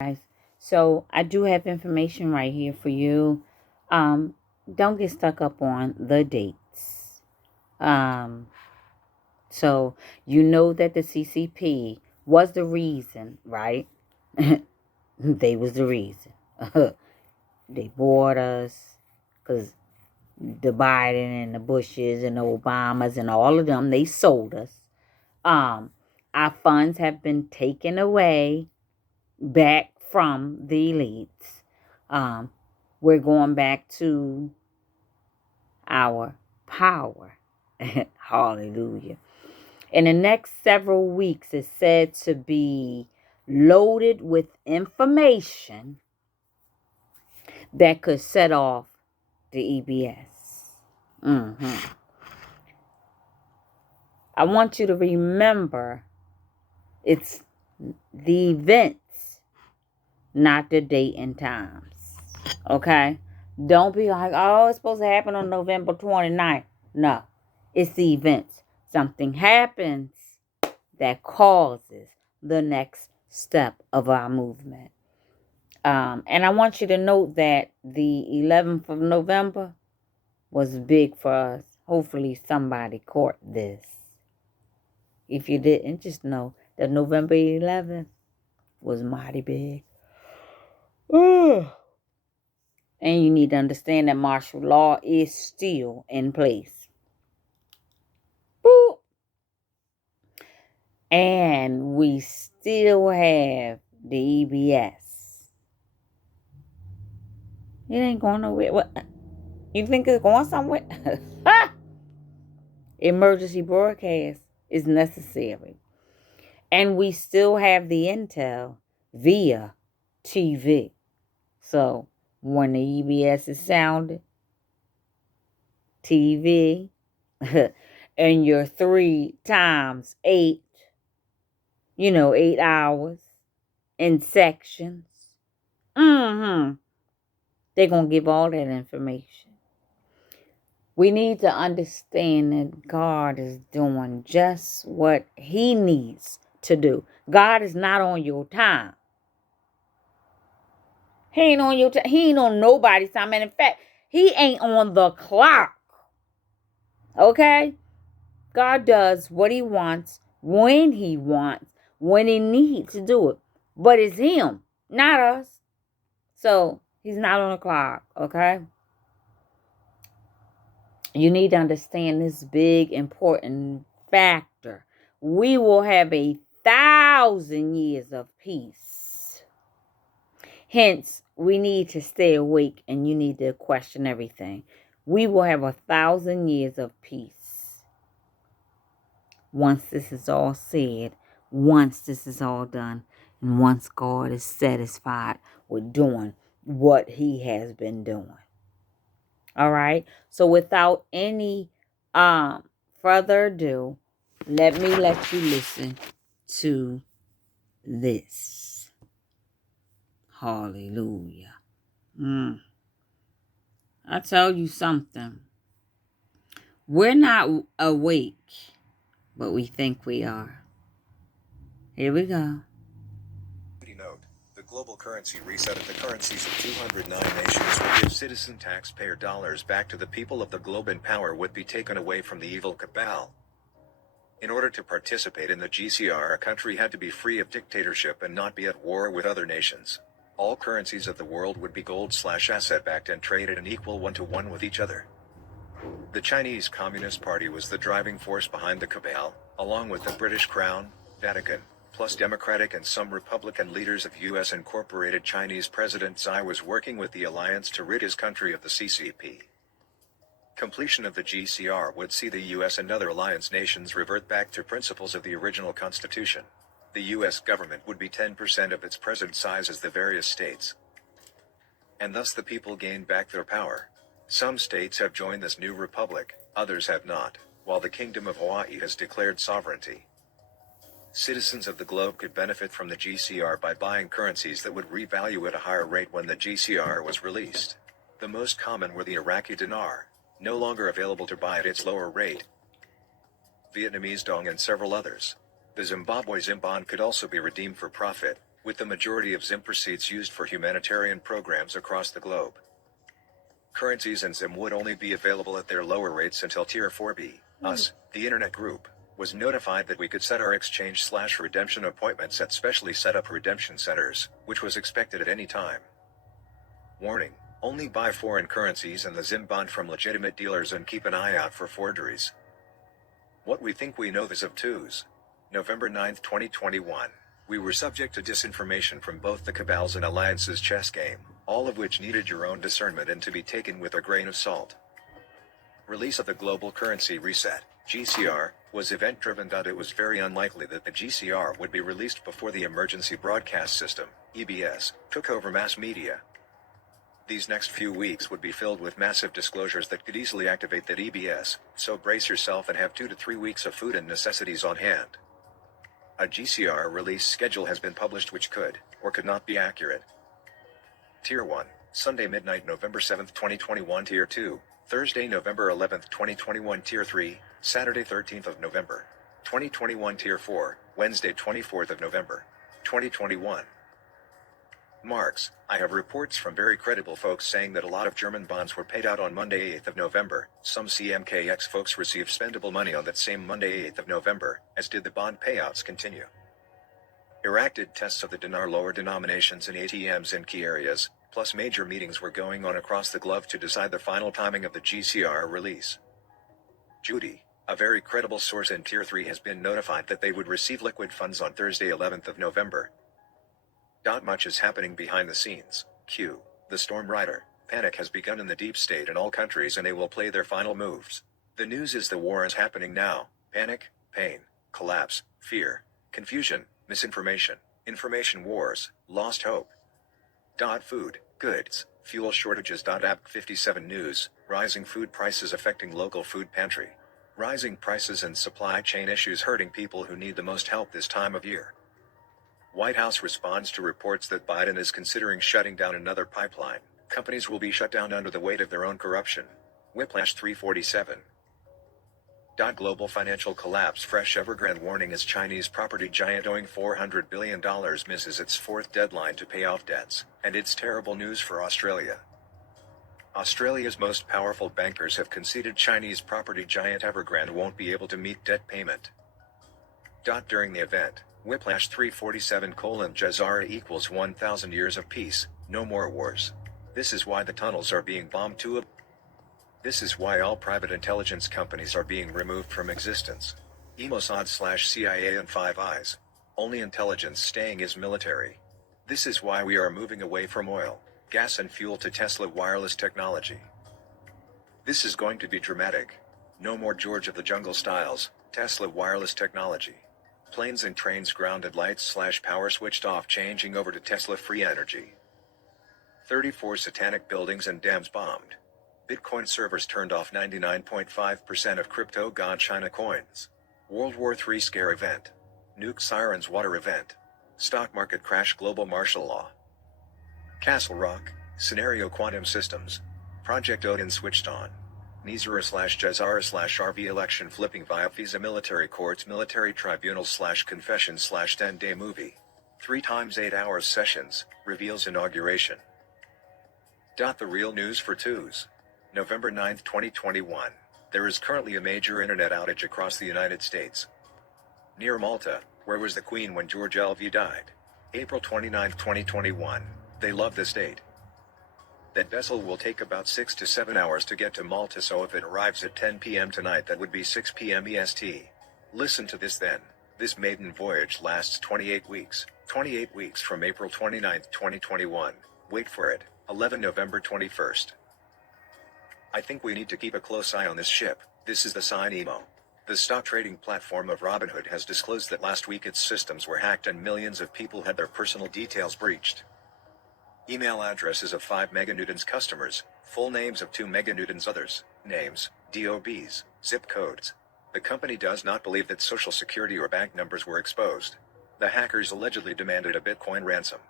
Guys. So I do have information right here for you. Um, don't get stuck up on the dates. Um, so you know that the CCP was the reason, right? They was the reason. They bought us because the Biden and the Bushes and the Obamas and all of them, they sold us. Um, our funds have been taken away back from the elites. Um, we're going back to our power. Hallelujah. In the next several weeks, it's said to be loaded with information that could set off the EBS. I want you to remember it's the events, not the date and times. Okay? Don't be like, oh, it's supposed to happen on November 29th. No, it's the events. Something happens that causes the next step of our movement. And I want you to note that the 11th of November was big for us. Hopefully somebody caught this. If you didn't, just know that November 11th was mighty big. And you need to understand that martial law is still in place. Boop. And we still have the EBS. It ain't going nowhere. What? You think it's going somewhere? Emergency broadcast is necessary. And we still have the intel via TV. So when the EBS is sounded, TV, and your 3 times 8, 8 hours in sections, they're going to give all that information. We need to understand that God is doing just what he needs to do. God is not on your time. He ain't on your time. He ain't on nobody's time. And in fact, he ain't on the clock. Okay? God does what he wants, when he needs to do it. But it's him, not us. So he's not on the clock, okay? You need to understand this big, important factor. We will have 1,000 years of peace. Hence, we need to stay awake and you need to question everything. We will have 1,000 years of peace. Once this is all said, once this is all done, and once God is satisfied with doing what he has been doing. All right. So without any further ado, let me let you listen to this. Hallelujah. I tell you something. We're not awake, but we think we are. Here we go. Note, the global currency reset of the currencies of 209 nations would give citizen taxpayer dollars back to the people of the globe, and power would be taken away from the evil cabal. In order to participate in the GCR, a country had to be free of dictatorship and not be at war with other nations. All currencies of the world would be gold/asset backed and traded an equal 1-to-1 with each other. The Chinese Communist Party was the driving force behind the cabal, along with the British Crown, Vatican, plus Democratic and some Republican leaders of U.S. Incorporated. Chinese President Xi was working with the alliance to rid his country of the CCP. Completion of the GCR would see the U.S. and other alliance nations revert back to principles of the original constitution. The U.S. government would be 10% of its present size as the various states, and thus the people gained back their power. Some states have joined this new republic, others have not, while the Kingdom of Hawaii has declared sovereignty. Citizens of the globe could benefit from the GCR by buying currencies that would revalue at a higher rate when the GCR was released. The most common were the Iraqi dinar, no longer available to buy at its lower rate, Vietnamese dong, and several others. The Zimbabwe zimbon could also be redeemed for profit, with the majority of ZIM proceeds used for humanitarian programs across the globe. Currencies and ZIM would only be available at their lower rates until Tier 4B. Us, the internet group, was notified that we could set our exchange/redemption appointments at specially set up redemption centers, which was expected at any time. Warning: only buy foreign currencies and the ZIM bond from legitimate dealers and keep an eye out for forgeries. What we think we know as of Tuesday, November 9, 2021. We were subject to disinformation from both the cabals and alliances chess game, all of which needed your own discernment and to be taken with a grain of salt. Release of the Global Currency Reset, GCR, was event-driven. It was very unlikely that the GCR would be released before the Emergency Broadcast System, EBS, took over mass media. These next few weeks would be filled with massive disclosures that could easily activate that EBS, so brace yourself and have 2 to 3 weeks of food and necessities on hand. A GCR release schedule has been published which could, or could not be accurate. Tier 1, Sunday midnight November 7, 2021. Tier 2, Thursday November 11, 2021. Tier 3, Saturday 13th of November, 2021. Tier 4, Wednesday 24th of November, 2021. Marks, I have reports from very credible folks saying that a lot of German bonds were paid out on Monday 8th of November. Some CMKX folks received spendable money on that same Monday 8th of November, as did the bond payouts continue. Iraq did tests of the dinar lower denominations in ATMs in key areas, plus major meetings were going on across the globe to decide the final timing of the GCR release. Judy, a very credible source in Tier 3, has been notified that they would receive liquid funds on Thursday 11th of November. Much is happening behind the scenes. Q. The Storm Rider. Panic has begun in the deep state in all countries and they will play their final moves. The news is the war is happening now. Panic, pain, collapse, fear, confusion, misinformation, information wars, lost hope. Food, goods, fuel shortages. App 57 News, rising food prices affecting local food pantry. Rising prices and supply chain issues hurting people who need the most help this time of year. White House responds to reports that Biden is considering shutting down another pipeline. Companies will be shut down under the weight of their own corruption. Whiplash 347. Global financial collapse. Fresh Evergrande warning as Chinese property giant owing $400 billion misses its fourth deadline to pay off debts, and it's terrible news for Australia. Australia's most powerful bankers have conceded Chinese property giant Evergrande won't be able to meet debt payment. During the event, Whiplash 347: Jazara equals 1,000 years of peace, no more wars. This is why the tunnels are being bombed too. This is why all private intelligence companies are being removed from existence. Mossad/CIA and Five Eyes. Only intelligence staying is military. This is why we are moving away from oil, gas and fuel to Tesla wireless technology. This is going to be dramatic. No more George of the Jungle styles, Tesla wireless technology. Planes and trains grounded, lights/power switched off, changing over to Tesla free energy. 34 satanic buildings and dams bombed. Bitcoin servers turned off 99.5% of crypto god China coins. World War III scare event. Nuke sirens water event. Stock market crash, global martial law. Castle Rock, scenario quantum systems. Project Odin switched on. Nizara/Jazara/RV election flipping via FISA military courts, military tribunal/confession/10-day movie. 3 times 8 hours sessions, reveals inauguration. The real news for Tuesday, November 9, 2021. There is currently a major internet outage across the United States. Near Malta, where was the Queen when George L.V. died? April 29, 2021. They love this date. That vessel will take about 6 to 7 hours to get to Malta, so if it arrives at 10 p.m. tonight, that would be 6 p.m. EST. Listen to this then. This maiden voyage lasts 28 weeks. 28 weeks from April 29, 2021. Wait for it. 11 November 21st. I think we need to keep a close eye on this ship. This is the Sign Emo. The stock trading platform of Robinhood has disclosed that last week its systems were hacked and millions of people had their personal details breached. Email addresses of 5 meganewtons customers, full names of 2 meganewtons others, names, DOBs, zip codes. The company does not believe that social security or bank numbers were exposed. The hackers allegedly demanded a Bitcoin ransom.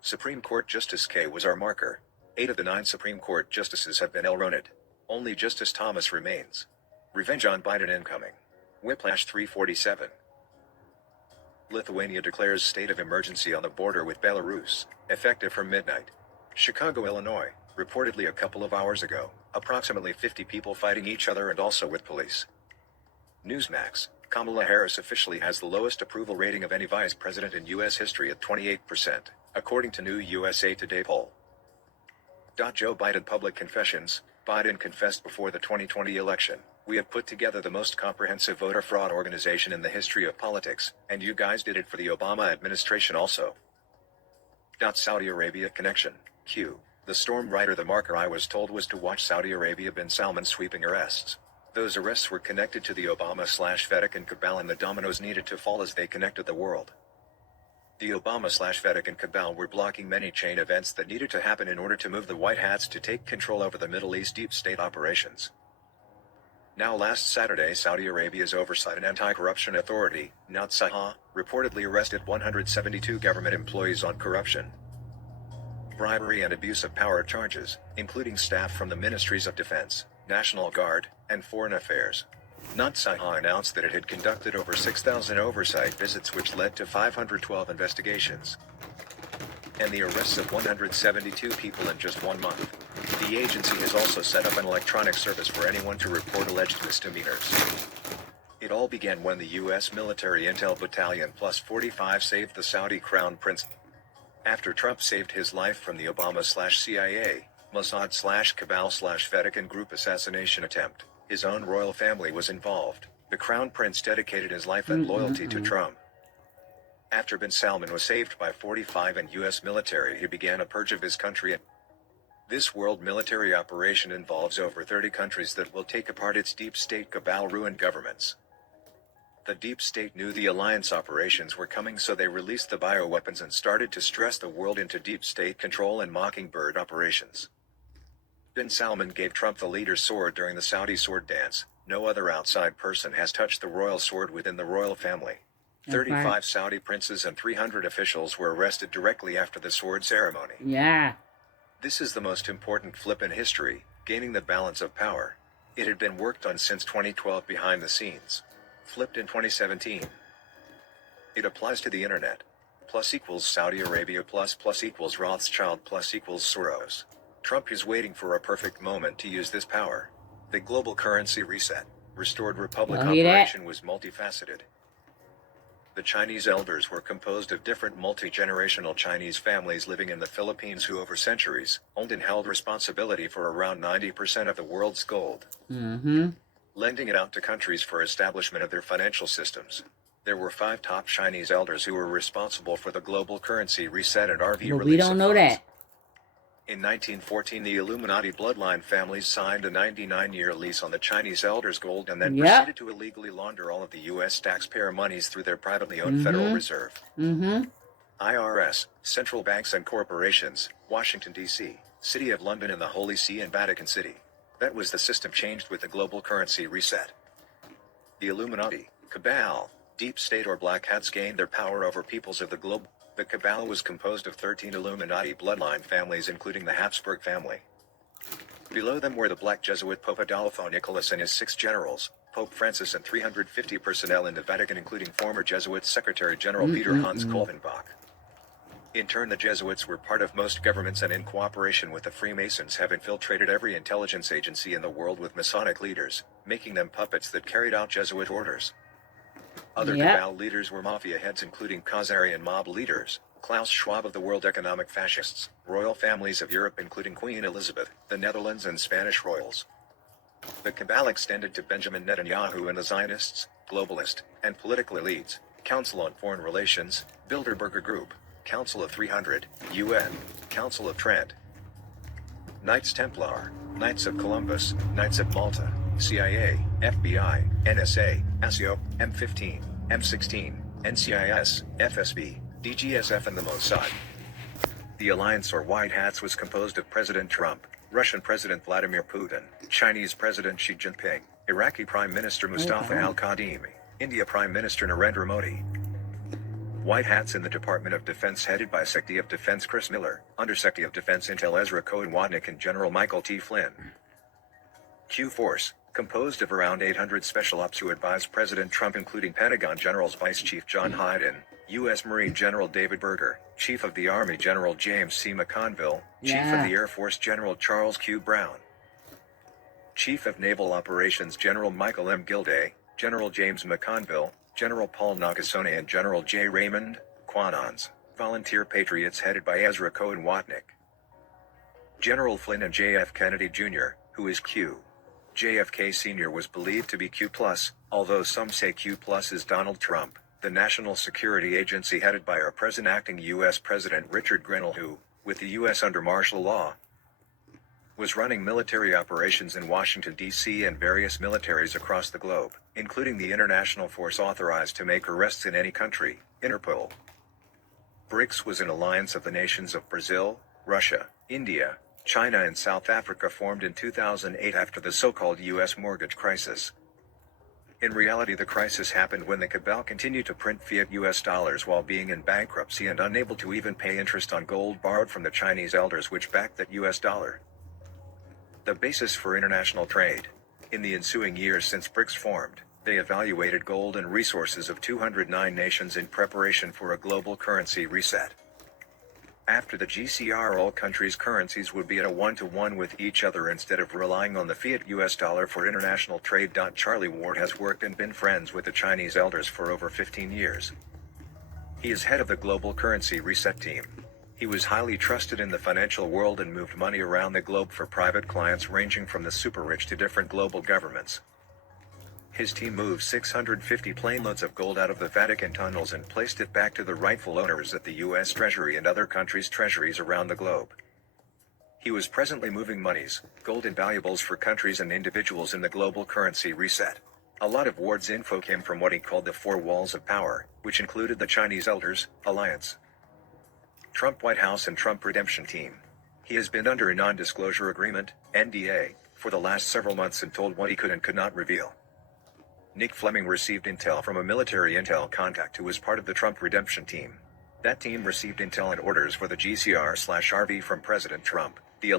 Supreme Court Justice K was our marker. 8 of the 9 Supreme Court justices have been Elroned. Only Justice Thomas remains. Revenge on Biden incoming. Whiplash 347. Lithuania declares state of emergency on the border with Belarus, effective from midnight. Chicago, Illinois, reportedly a couple of hours ago, approximately 50 people fighting each other and also with police. Newsmax, Kamala Harris officially has the lowest approval rating of any vice president in U.S. history at 28%, according to new USA Today poll. Joe Biden public confessions. Biden confessed before the 2020 election, "We have put together the most comprehensive voter fraud organization in the history of politics, and you guys did it for the Obama administration also." Saudi Arabia connection. Q. The storm rider the marker I was told was to watch Saudi Arabia bin Salman sweeping arrests. Those arrests were connected to the Obama/Vatican cabal and the dominoes needed to fall as they connected the world. The Obama/Vatican cabal were blocking many chain events that needed to happen in order to move the White Hats to take control over the Middle East deep state operations. Now last Saturday, Saudi Arabia's Oversight and Anti-Corruption Authority, NOTSAHA, reportedly arrested 172 government employees on corruption, bribery and abuse of power charges, including staff from the Ministries of Defense, National Guard, and Foreign Affairs. NOTSAHA announced that it had conducted over 6,000 oversight visits which led to 512 investigations and the arrests of 172 people in just 1 month. The agency has also set up an electronic service for anyone to report alleged misdemeanors. It all began when the U.S. Military Intel Battalion Plus 45 saved the Saudi Crown Prince. After Trump saved his life from the Obama/CIA, Mossad/Cabal/Vatican group assassination attempt, his own royal family was involved. The Crown Prince dedicated his life and loyalty to Trump. After bin Salman was saved by 45 and U.S. military, he began a purge of his country. This world military operation involves over 30 countries that will take apart its deep state cabal-ruined governments. The deep state knew the alliance operations were coming, so they released the bioweapons and started to stress the world into deep state control and mockingbird operations. Bin Salman gave Trump the leader's sword during the Saudi sword dance. No other outside person has touched the royal sword within the royal family. 35 Saudi princes and 300 officials were arrested directly after the sword ceremony. Yeah. This is the most important flip in history, gaining the balance of power. It had been worked on since 2012 behind the scenes. Flipped in 2017. It applies to the internet. Plus equals Saudi Arabia plus equals Rothschild plus equals Soros. Trump is waiting for a perfect moment to use this power. The global currency reset, restored republic operation was multifaceted. The Chinese elders were composed of different multi-generational Chinese families living in the Philippines who over centuries owned and held responsibility for around 90% of the world's gold, lending it out to countries for establishment of their financial systems. There were 5 top Chinese elders who were responsible for the global currency reset and RV release. We don't know that. In 1914, the Illuminati bloodline families signed a 99-year lease on the Chinese elders' gold and then proceeded to illegally launder all of the U.S. taxpayer monies through their privately owned Federal Reserve, IRS, central banks and corporations, Washington, D.C., City of London and the Holy See and Vatican City. That was the system changed with the global currency reset. The Illuminati, cabal, deep state or black hats gained their power over peoples of the globe. The cabal was composed of 13 Illuminati bloodline families including the Habsburg family. Below them were the Black Jesuit Pope Adolfo Nicholas and his 6 generals, Pope Francis and 350 personnel in the Vatican including former Jesuit Secretary General Peter Hans Kolvenbach. In turn, the Jesuits were part of most governments and in cooperation with the Freemasons have infiltrated every intelligence agency in the world with Masonic leaders, making them puppets that carried out Jesuit orders. Other cabal leaders were mafia heads including Khazarian mob leaders, Klaus Schwab of the World Economic Fascists, royal families of Europe including Queen Elizabeth, the Netherlands and Spanish royals. The cabal extended to Benjamin Netanyahu and the Zionists, globalist, and political elites, Council on Foreign Relations, Bilderberger Group, Council of 300, UN, Council of Trent, Knights Templar, Knights of Columbus, Knights of Malta, CIA, FBI, NSA, ASIO, M15, M16, NCIS, FSB, DGSF and the Mossad. The alliance or White Hats was composed of President Trump, Russian President Vladimir Putin, Chinese President Xi Jinping, Iraqi Prime Minister Mustafa al-Kadhimi, India Prime Minister Narendra Modi. White Hats in the Department of Defense headed by Secretary of Defense Chris Miller, Undersecretary of Defense Intel Ezra Cohen Wadnick and General Michael T. Flynn. Q-Force, composed of around 800 special ops who advised President Trump, including Pentagon Generals Vice Chief John Hyden, U.S. Marine General David Berger, Chief of the Army General James C. McConville, Chief of the Air Force General Charles Q. Brown, Chief of Naval Operations General Michael M. Gilday, General James McConville, General Paul Nakasone, and General J. Raymond Quanons, volunteer patriots headed by Ezra Cohen Watnick. General Flynn and J.F. Kennedy Jr., who is Q. JFK Sr. was believed to be Q+, although some say Q+ is Donald Trump, the National Security Agency headed by our present acting U.S. President Richard Grenell, who, with the U.S. under martial law, was running military operations in Washington, D.C. and various militaries across the globe, including the international force authorized to make arrests in any country, Interpol. BRICS was an alliance of the nations of Brazil, Russia, India, China and South Africa, formed in 2008 after the so-called U.S. mortgage crisis. In reality, the crisis happened when the cabal continued to print fiat U.S. dollars while being in bankruptcy and unable to even pay interest on gold borrowed from the Chinese elders which backed that U.S. dollar. The basis for international trade. In the ensuing years since BRICS formed, they evaluated gold and resources of 209 nations in preparation for a global currency reset. After the GCR, all countries' currencies would be at a 1-to-1 with each other instead of relying on the fiat US dollar for international trade. Charlie Ward has worked and been friends with the Chinese elders for over 15 years. He is head of the Global Currency Reset team. He was highly trusted in the financial world and moved money around the globe for private clients ranging from the super rich to different global governments. His team moved 650 planeloads of gold out of the Vatican tunnels and placed it back to the rightful owners at the U.S. Treasury and other countries' treasuries around the globe. He was presently moving monies, gold and valuables for countries and individuals in the global currency reset. A lot of Ward's info came from what he called the four walls of power, which included the Chinese elders, alliance, Trump White House and Trump redemption team. He has been under a non-disclosure agreement, NDA, for the last several months and told what he could and could not reveal. Nick Fleming received intel from a military intel contact who was part of the Trump redemption team. That team received intel and orders for the GCR/RV from President Trump. The